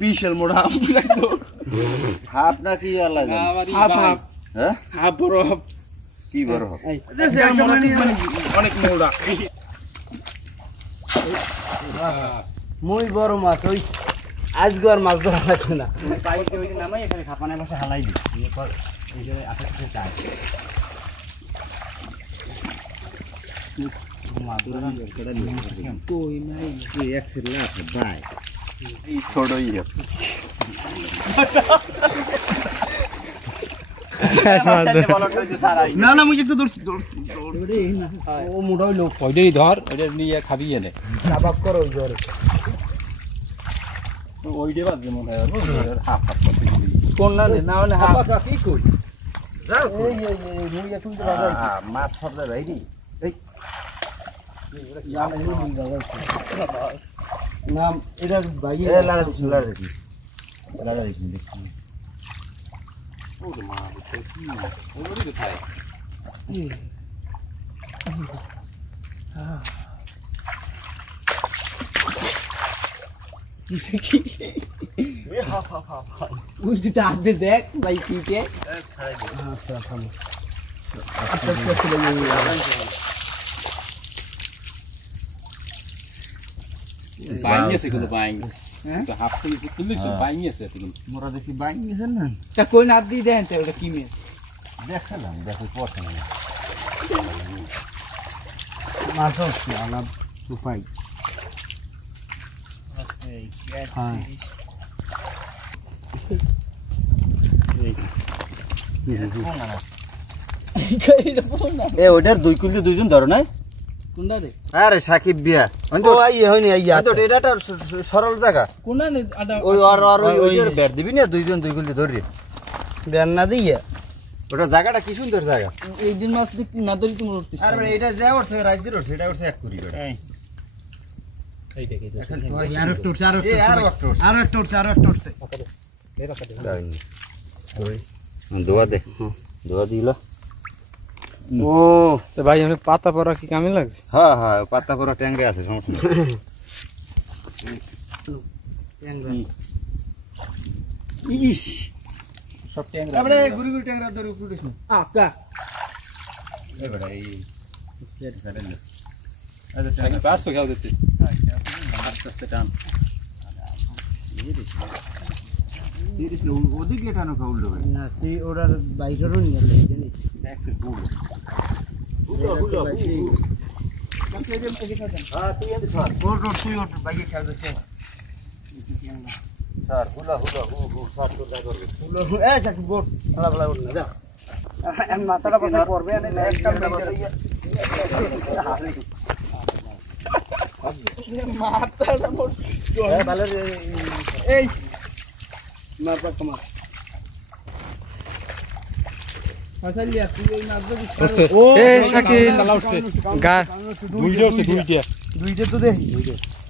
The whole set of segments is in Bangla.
বিশাল মোড়া হাফ না কি হাফ বড় হাফ কি বড় অনেক মোড়া মই বড় মাছ ওই আজকে আর মাছ ধরা লাগবে না পাইতে ওই নামাই এখানে খাপানে বসে হালাই দিই এরপর এই যে আকাশে চাই মাদুরা কড়া নিয়ে কই নাই যে একসেলা ভাই এই ছোড়ই না না মুই একটু দৌড়ছি ও মোটা হইলো পয়ডেই ধর এটা নিয়ে খাবি এনে কাবাব করো জোরে ওইডে বাজে মনে হয় হাফ হাফ করতে কোন না হলে হাফ কি কই যাও এই মুই একটু বাজাই মাছ সবদা ভাই নি এই নাম এটা ভাই এ লাড়া দিছি দেখি ও মা এটা কি ওরে কোথায় ওই দুটো হাত দিয়ে দেখ ভাই পিকে আচ্ছা থামো আচ্ছা বাইঙ্গেছে গুলো বাইঙ্গ তো হাফ থেকে খুললিছো বাইঙ্গেছে তুমি মোরা দেখি বাইং গেছেন না তা কই না দি দেন তো ওটা কি মেয়ে দেখালাম দেখো পছন্দ না মাছ হচ্ছে আলাপ উপায় হ্যাঁ এ ওটার দুই কুলতে দুইজন ধরো না কোনটা রে আরে সাকিব বিয়া ও আই হয়নি আইয়া তো এটা সরল জায়গা কোনটা নে আটা ওই আর ওই ব্যাট দিবি না দুইজন দুই কুলতে ধরি দেন না দিয়া ওটা জায়গাটা কি সুন্দর জায়গা এই দিন মাছ দিক না ধরি তুমি উঠতিস আরে এটা যা উঠছে রাজ্যের উঠছে এটা উঠছে এক কুড়ি বেটা এই দেখি এখন তো আর একটু উঠছে আর একটু উঠছে দোয়া দে দোয়া দিলা ও তো ভাই আমি পাতা পড়া কি কামে লাগছে হ্যাঁ হ্যাঁ পাতা পড়া ট্যাংরে আছে সমস্যা নেই ইস সব ট্যাংরা তারপরে গুড়ি গুড়ি ট্যাংরা ধরে উপরে উঠিস আকা এই বেটা এই স্টেট ফেলে না এখন পারছো খাও দিতে আস্তে আস্তে টান ওদিকে টানো খাউল ভাই না সেই ওরার বাইরেরও নিয়ে গেল এই জিনিস দেখছিস বুড়ো হ্যাঁ তুই এদিকে সর তুই ওর বাইকে খেয়াল দিচ্ছে স্যার হুলা স্যার তোর যা করবে এ চাকু বোট ফলা ফলা উঠ না যা এম মাথাটা পাতা করবে আনে একটা মাথাটা মোট এ ভালো এই মাপা কমা ফাসালিয়া তুই ওই নাদ্দ উঠছে এ শাকিল নালা উঠছে গা দুইটা উঠছে দুইটা তো দে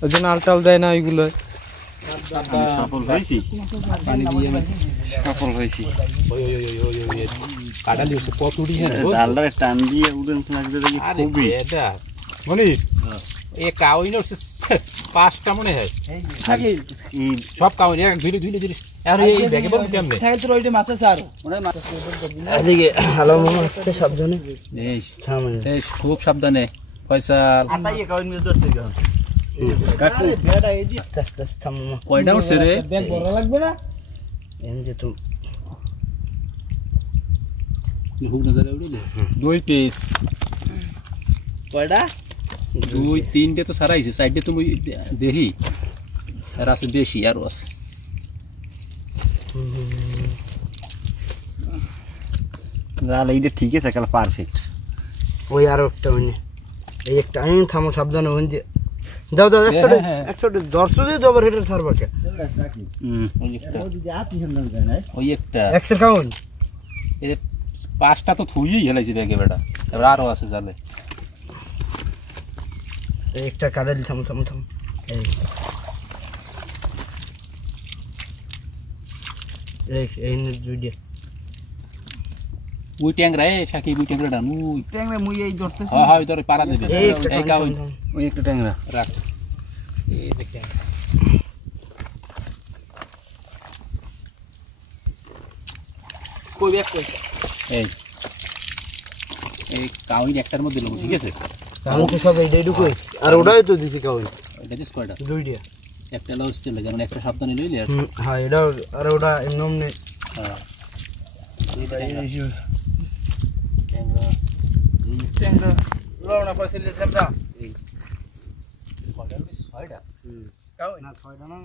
ওই জন্য আলটাল দেয় না ওইগুলো সফল হয়েছি পানি দিয়ে সফল হয়েছি ওই কাটালি উঠছে কতুড়ি হ্যাঁ ডালদারে টান দিয়ে উড়ন লাগছে দেখি খুবই এটা মনি এ কাউই না পাঁচটা মনে হয় শাকিল সব কাউই এক ধুইলে আর এই ব্যাগে বল কেমনে শাকিল তোর ওইটা মাছ আছে আর ওরে মাছ এদিকে হ্যালো মামা আস্তে সাবধানে এই সামনে এই খুব সাবধানে ফয়সাল আটাইয়ে কাউন মিলে ধরতে গেল কাকু বেড়া এই দিস আস্তে থামো কয়টা উঠছে রে ব্যাগ বড় লাগবে না এম যে তুমি হুক না জায়গা উড়লে দুই পিস কয়টা দুই তিনটে তো সারাইছে সাইডে তুমি দেখি আর আছে বেশি আরো আছে জাল এইটা ঠিক আছে কাল পারফেক্ট ওই আর একটা মানে এই একটা আইন থামো সাবধানে হন যে দাও 100 দর্শো দিয়ে জবর হেডার ছাড়বা কে ওই একটা এক্সের কাউন এই পাঁচটা তো থুইই হেলাইছে ব্যাগে বেটা এবার আরো আছে জালে এই একটা কাটালি থামো এই এই দুইটা ওই ট্যাংরা সাকিব ওই ট্যাংরা ডান ওই ট্যাংরা মুই এই ধরতেছি হ্যাঁ হ্যাঁ ধরে পাড়া দেবে এই কাউ ওই একটু ট্যাংরা রাখ এই দেখেন কই ব্যাক কই এই এই কাউই একটার মধ্যে লোক ঠিক আছে আমি তো সব এইটাই ঢুকাইছি আর ওটাই তো দিছি কাউই এটা দিস কয়টা দুইটা একটা লস ছিল যেমন একটা সাবধানে লইলে আর হ্যাঁ এটা আর ওটা এমনি হ্যাঁ ট্যাংরা লওনা পাইছিলে আমরা এই কয়টা ছয়টা কাউ না 6টা না